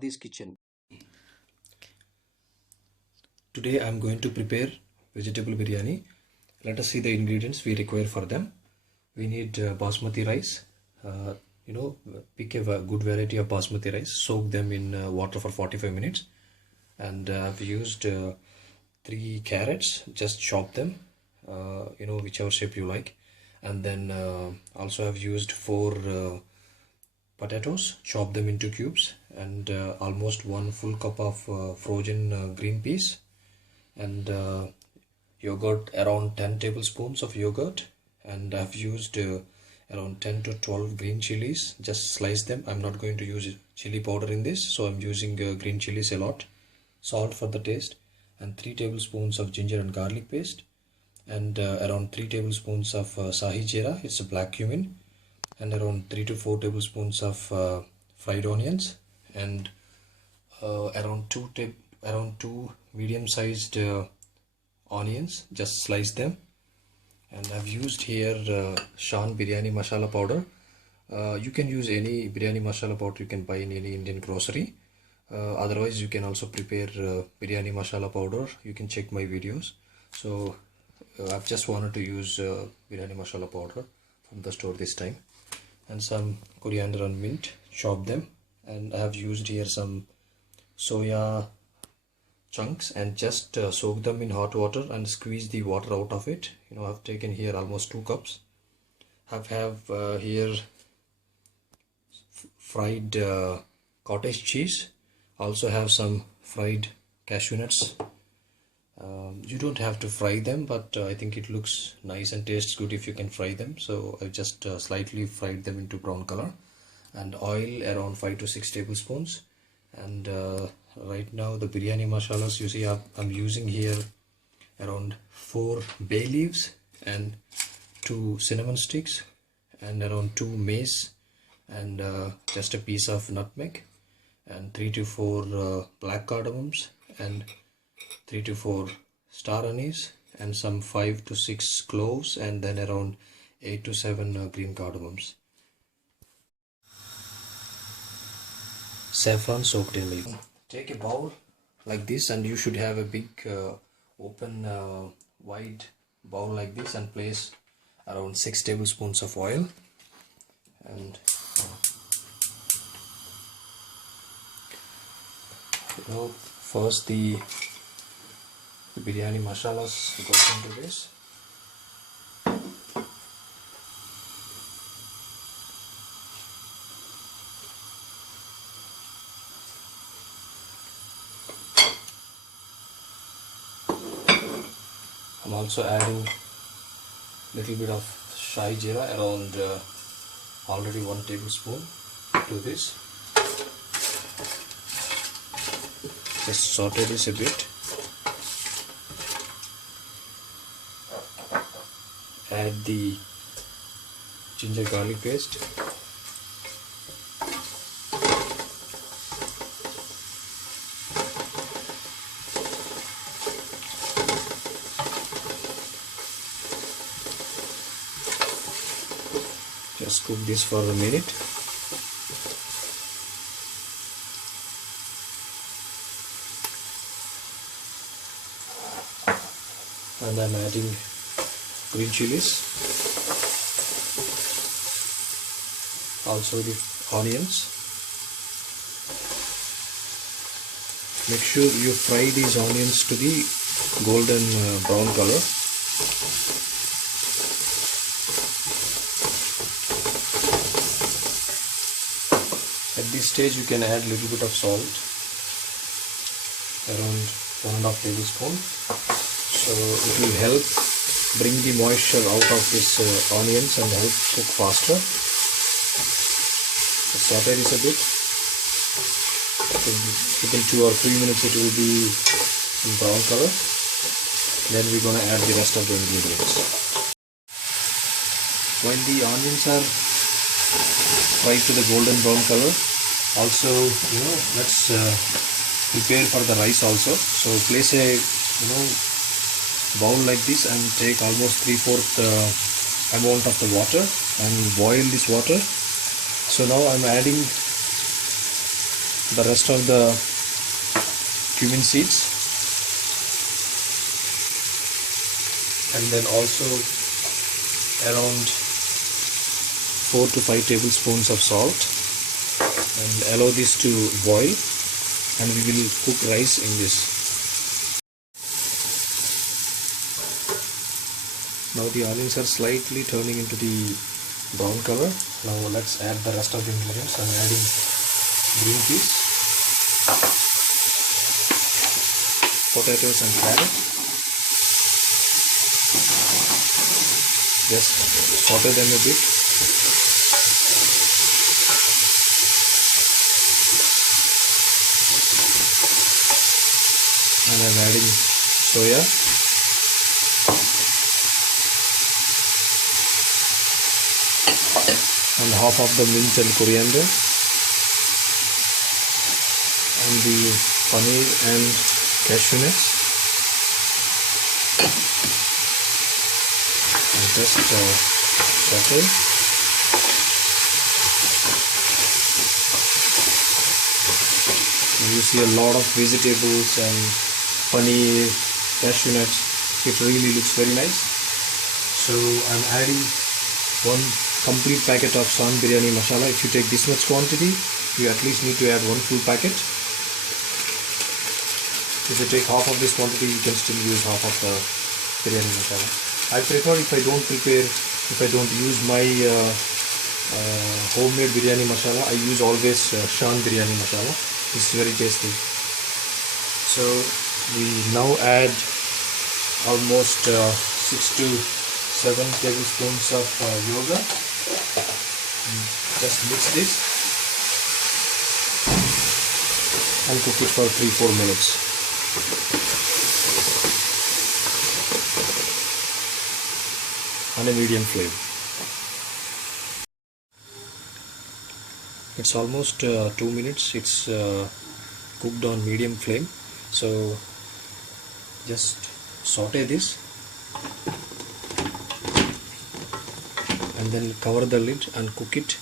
Adi's kitchen. Today I am going to prepare vegetable biryani. Let us see the ingredients we require for them. We need basmati rice. Uh, Pick a good variety of basmati rice. Soak them in water for 45 minutes. And I've used 3 carrots. Just chop them. Whichever shape you like. And then also I've used 4 potatoes. Chop them into cubes. And almost 1 full cup of frozen green peas. And yogurt, around 10 tablespoons of yogurt, and I've used around 10 to 12 green chilies. Just slice them. I'm not going to use chili powder in this, so I'm using green chilies a lot. Salt for the taste, and 3 tablespoons of ginger and garlic paste, and around 3 tablespoons of sahi jeera, it's a black cumin, and around 3 to 4 tablespoons of fried onions, and around 2 medium-sized onions. Just slice them. And I've used here Shan biryani masala powder. You can use any biryani masala powder you can buy in any Indian grocery. Otherwise you can also prepare biryani masala powder. You can check my videos. So I've just wanted to use biryani masala powder from the store this time. And some coriander and mint. Chop them. And I have used here some soya chunks and just soak them in hot water and squeeze the water out of it. I've taken here almost 2 cups. I have here fried cottage cheese. Also have some fried cashew nuts. You don't have to fry them, but I think it looks nice and tastes good if you can fry them. So I just slightly fried them into brown color. And oil around 5 to 6 tablespoons. And right now the biryani masalas, you see I'm using here around 4 bay leaves and 2 cinnamon sticks and around 2 mace and just a piece of nutmeg and 3 to 4 black cardomoms and 3 to 4 star anise and some 5 to 6 cloves and then around 8 to 7 green cardomoms. Saffron soaked in milk. Take a bowl like this, and you should have a big open wide bowl like this, and place around 6 tablespoons of oil. And first the biryani masalas goes into this. I'm also adding little bit of shai jeera, around already 1 tablespoon to this. Just saute this a bit. Add the ginger garlic paste. Just cook this for a minute. And I'm adding green chilies, also the onions. Make sure you fry these onions to the golden brown color. At this stage you can add a little bit of salt, around 1.5 tablespoons. So it will help bring the moisture out of this onions and help cook faster. So saute this a bit. Within 2 or 3 minutes it will be in brown color. Then we're going to add the rest of the ingredients. While the onions are fried to the golden brown color, also let's prepare for the rice also. So place a bowl like this and take almost 3/4 amount of the water and boil this water. So now I'm adding the rest of the cumin seeds, and then also around 4 to 5 tablespoons of salt, and allow this to boil, and we will cook rice in this. Now the onions are slightly turning into the brown color. Now let's add the rest of the ingredients. I'm adding green peas, potatoes and carrot. Just saute them a bit. And I'm adding soya. And half of the mint and coriander, and the paneer and cashew nuts, and just saute. You see a lot of vegetables and paneer, cashew nuts. It really looks very nice. So I'm adding one complete packet of Saffron biryani masala. If you take this much quantity, you at least need to add one full packet. If you take half of this quantity, you can still use half of the biryani masala. I prefer, if I don't use my homemade biryani masala, I use always Saffron biryani masala. This is very tasty. So we now add almost 6 to 7 tablespoons of yogurt. Just mix this and cook it for 3-4 minutes. On a medium flame. It's almost 2 minutes. It's cooked on medium flame. So just saute this and then cover the lid and cook it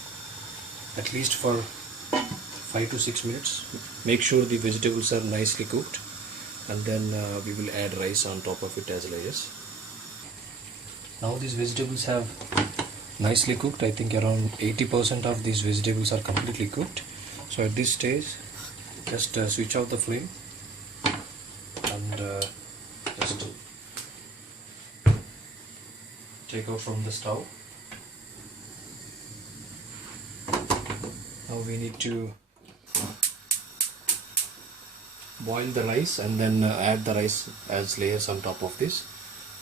at least for 5 to 6 minutes. Make sure the vegetables are nicely cooked, and then we will add rice on top of it as layers. Now these vegetables have nicely cooked. I think around 80% of these vegetables are completely cooked. So at this stage, just switch off the flame and just take out from the stove. Now we need to boil the rice and then add the rice as layers on top of this.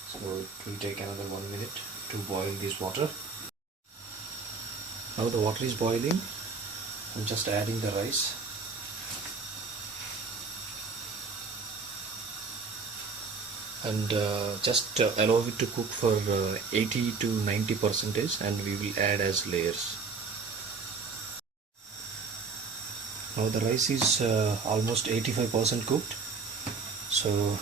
So it will take another 1 minute to boil this water. Now the water is boiling. I'm just adding the rice. And just allow it to cook for 80 to 90%, and we will add as layers. Now the rice is almost 85% cooked, so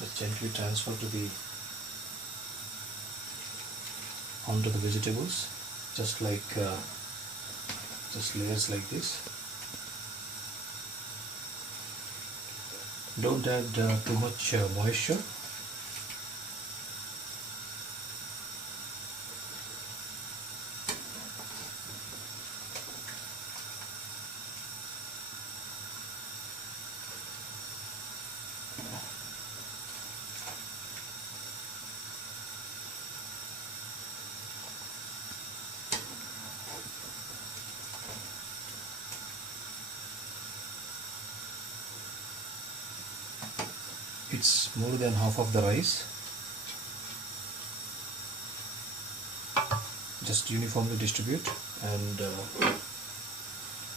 just gently transfer onto the vegetables, just layers like this. Don't add too much moisture. It's more than half of the rice. Just uniformly distribute and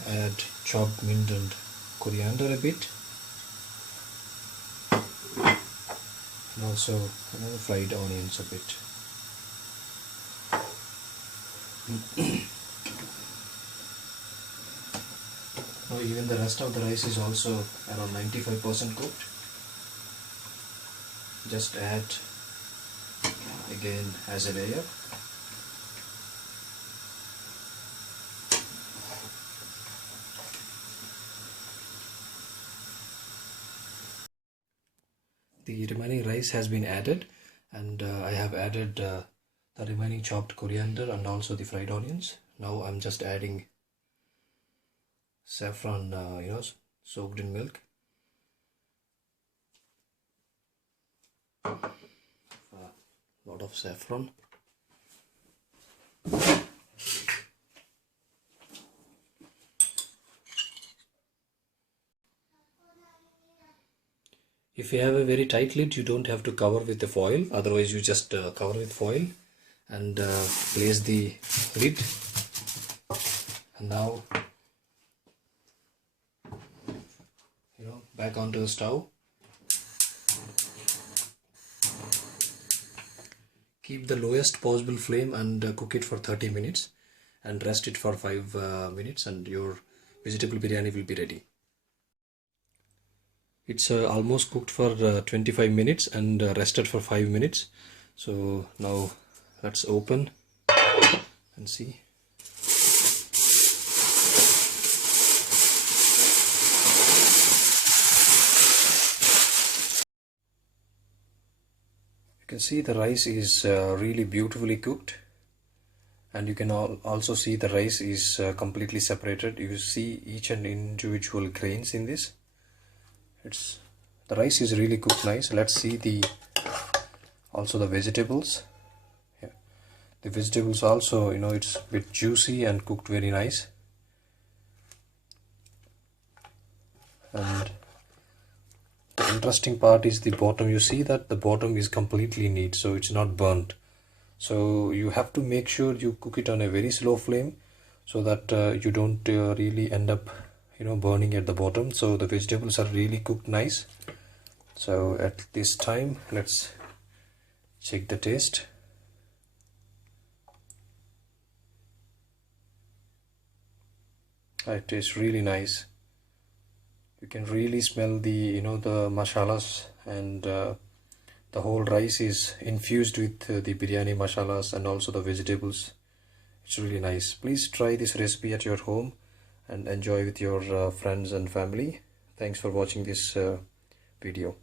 add chopped mint and coriander a bit, and also fried onions a bit. Now even the rest of the rice is also around 95% cooked. Just add again as a layer. . . 。 . 。 . . . . . . . . . . . . . . . . . . . . . . . . . . . . . . . . . . . . . . . . . . . . . . . . . . . . . The remaining rice has been added, and I have added the remaining chopped coriander and also the fried onions. Now I'm just adding saffron, soaked in milk. A lot of saffron. If you have a very tight lid, you don't have to cover with the foil. Otherwise, you just cover with foil and place the lid. And now, back onto the stove. Keep the lowest possible flame and cook it for 30 minutes and rest it for 5 minutes, and your vegetable biryani will be ready. It's almost cooked for 25 minutes and rested for 5 minutes. So now let's open and see. You can see the rice is really beautifully cooked, and you can also see the rice is completely separated. You see each and individual grains in this. The rice is really cooked nice. Let's see also the vegetables. Yeah. The vegetables also, it's a bit juicy and cooked very nice. And the interesting part is the bottom. You see that the bottom is completely neat, so it's not burnt. So you have to make sure you cook it on a very slow flame so that you don't really end up burning at the bottom. So the vegetables are really cooked nice. So at this time, let's check the taste. It tastes really nice. You can really smell the the masalas, and the whole rice is infused with the biryani masalas and also the vegetables. It's really nice. Please try this recipe at your home and enjoy with your friends and family. Thanks for watching this video.